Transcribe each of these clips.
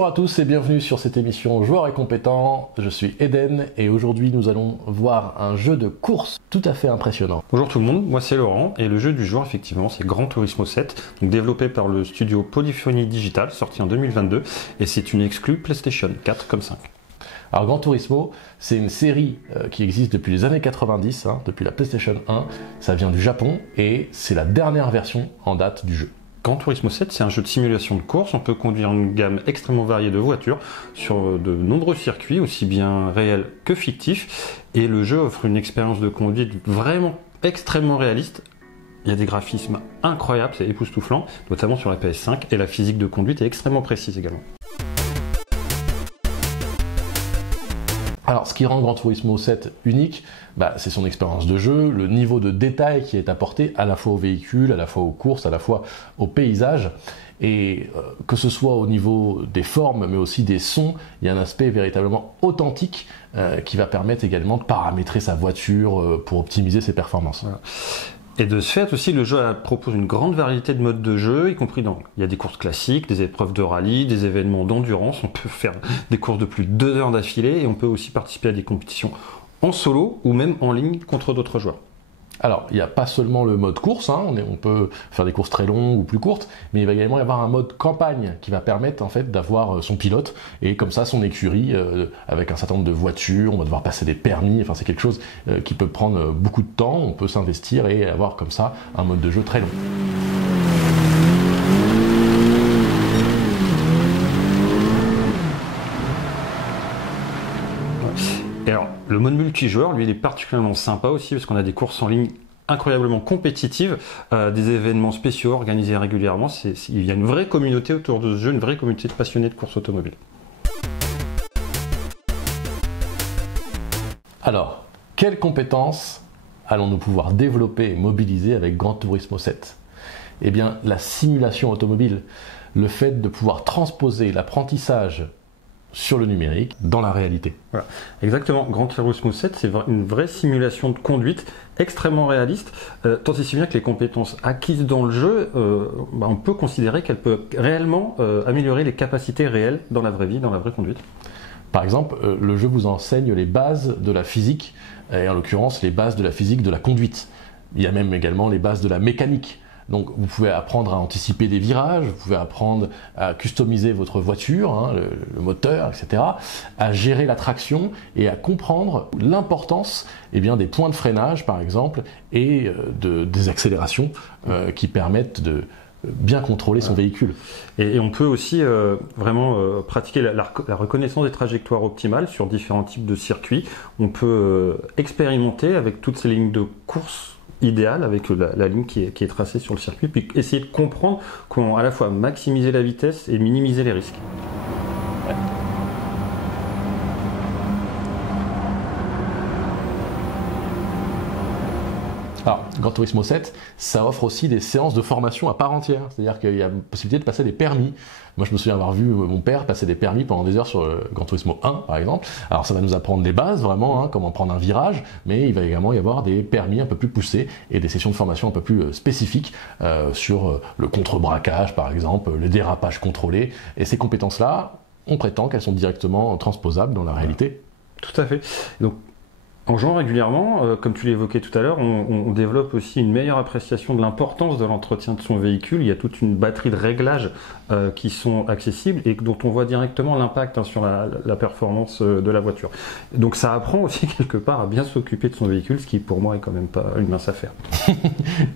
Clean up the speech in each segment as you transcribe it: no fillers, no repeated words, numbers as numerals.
Bonjour à tous et bienvenue sur cette émission Joueurs et compétents. Je suis Eden et aujourd'hui nous allons voir un jeu de course tout à fait impressionnant. Bonjour tout le monde, moi c'est Laurent et le jeu du jour effectivement c'est Gran Turismo 7, donc développé par le studio Polyphony Digital, sorti en 2022 et c'est une exclue PlayStation 4 comme 5. Alors Gran Turismo, c'est une série qui existe depuis les années 90, depuis la PlayStation 1, ça vient du Japon et c'est la dernière version en date du jeu. Gran Turismo 7, c'est un jeu de simulation de course. On peut conduire une gamme extrêmement variée de voitures sur de nombreux circuits, aussi bien réels que fictifs. Et le jeu offre une expérience de conduite vraiment extrêmement réaliste. Il y a des graphismes incroyables, c'est époustouflant, notamment sur la PS5. Et la physique de conduite est extrêmement précise également. Alors, ce qui rend Gran Turismo 7 unique, c'est son expérience de jeu, le niveau de détail qui est apporté à la fois aux véhicules, à la fois aux courses, à la fois aux paysages. Et que ce soit au niveau des formes, mais aussi des sons, il y a un aspect véritablement authentique qui va permettre également de paramétrer sa voiture pour optimiser ses performances. Voilà. Et de ce fait aussi, le jeu propose une grande variété de modes de jeu, y compris il y a des courses classiques, des épreuves de rallye, des événements d'endurance. On peut faire des courses de plus de 2 heures d'affilée et on peut aussi participer à des compétitions en solo ou même en ligne contre d'autres joueurs. Alors, il n'y a pas seulement le mode course, on peut faire des courses très longues ou plus courtes, mais il va également y avoir un mode campagne qui va permettre en fait d'avoir son pilote et comme ça son écurie avec un certain nombre de voitures, on va devoir passer des permis, c'est quelque chose qui peut prendre beaucoup de temps, on peut s'investir et avoir comme ça un mode de jeu très long. Et alors, le mode multijoueur, lui, il est particulièrement sympa aussi parce qu'on a des courses en ligne incroyablement compétitives, des événements spéciaux organisés régulièrement. Il y a une vraie communauté autour de ce jeu, une vraie communauté de passionnés de course automobile. Alors, quelles compétences allons-nous pouvoir développer et mobiliser avec Gran Turismo 7 ? Eh bien, la simulation automobile, le fait de pouvoir transposer l'apprentissage sur le numérique, dans la réalité. Voilà. Exactement, Gran Turismo 7, c'est une vraie simulation de conduite extrêmement réaliste, tant et si bien que les compétences acquises dans le jeu, on peut considérer qu'elles peuvent réellement améliorer les capacités réelles dans la vraie vie, dans la vraie conduite. Par exemple, le jeu vous enseigne les bases de la physique, et en l'occurrence les bases de la physique de la conduite. Il y a même également les bases de la mécanique. Donc vous pouvez apprendre à anticiper des virages, vous pouvez apprendre à customiser votre voiture, le moteur, etc., à gérer la traction et à comprendre l'importance des points de freinage, par exemple, et des accélérations qui permettent de bien contrôler son véhicule. Et on peut aussi vraiment pratiquer la reconnaissance des trajectoires optimales sur différents types de circuits. On peut expérimenter avec toutes ces lignes de course idéal avec la ligne qui est tracée sur le circuit, puis essayer de comprendre comment à la fois maximiser la vitesse et minimiser les risques. Ouais. Alors, Gran Turismo 7, ça offre aussi des séances de formation à part entière, c'est-à-dire qu'il y a la possibilité de passer des permis. Moi, je me souviens avoir vu mon père passer des permis pendant des heures sur Gran Turismo 1, par exemple. Alors, ça va nous apprendre des bases, vraiment, comment prendre un virage, mais il va également y avoir des permis un peu plus poussés et des sessions de formation un peu plus spécifiques sur le contre-braquage, par exemple, le dérapage contrôlé. Et ces compétences-là, on prétend qu'elles sont directement transposables dans la réalité. Tout à fait. Donc, en jouant régulièrement, comme tu l'évoquais tout à l'heure, on développe aussi une meilleure appréciation de l'importance de l'entretien de son véhicule. Il y a toute une batterie de réglages qui sont accessibles et dont on voit directement l'impact sur la performance de la voiture. Donc ça apprend aussi quelque part à bien s'occuper de son véhicule, ce qui pour moi est quand même pas une mince affaire.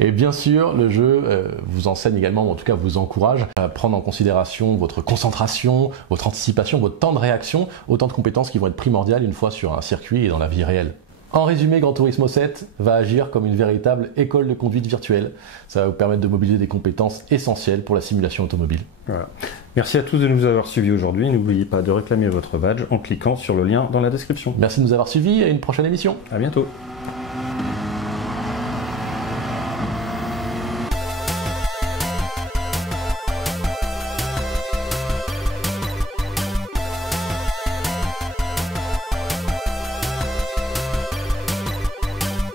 Et bien sûr, le jeu vous enseigne également, ou en tout cas vous encourage à prendre en considération votre concentration, votre anticipation, votre temps de réaction, autant de compétences qui vont être primordiales une fois sur un circuit et dans la vie réelle. En résumé, Gran Turismo 7 va agir comme une véritable école de conduite virtuelle. Ça va vous permettre de mobiliser des compétences essentielles pour la simulation automobile. Voilà. Merci à tous de nous avoir suivis aujourd'hui. N'oubliez pas de réclamer votre badge en cliquant sur le lien dans la description. Merci de nous avoir suivis et à une prochaine émission. À bientôt.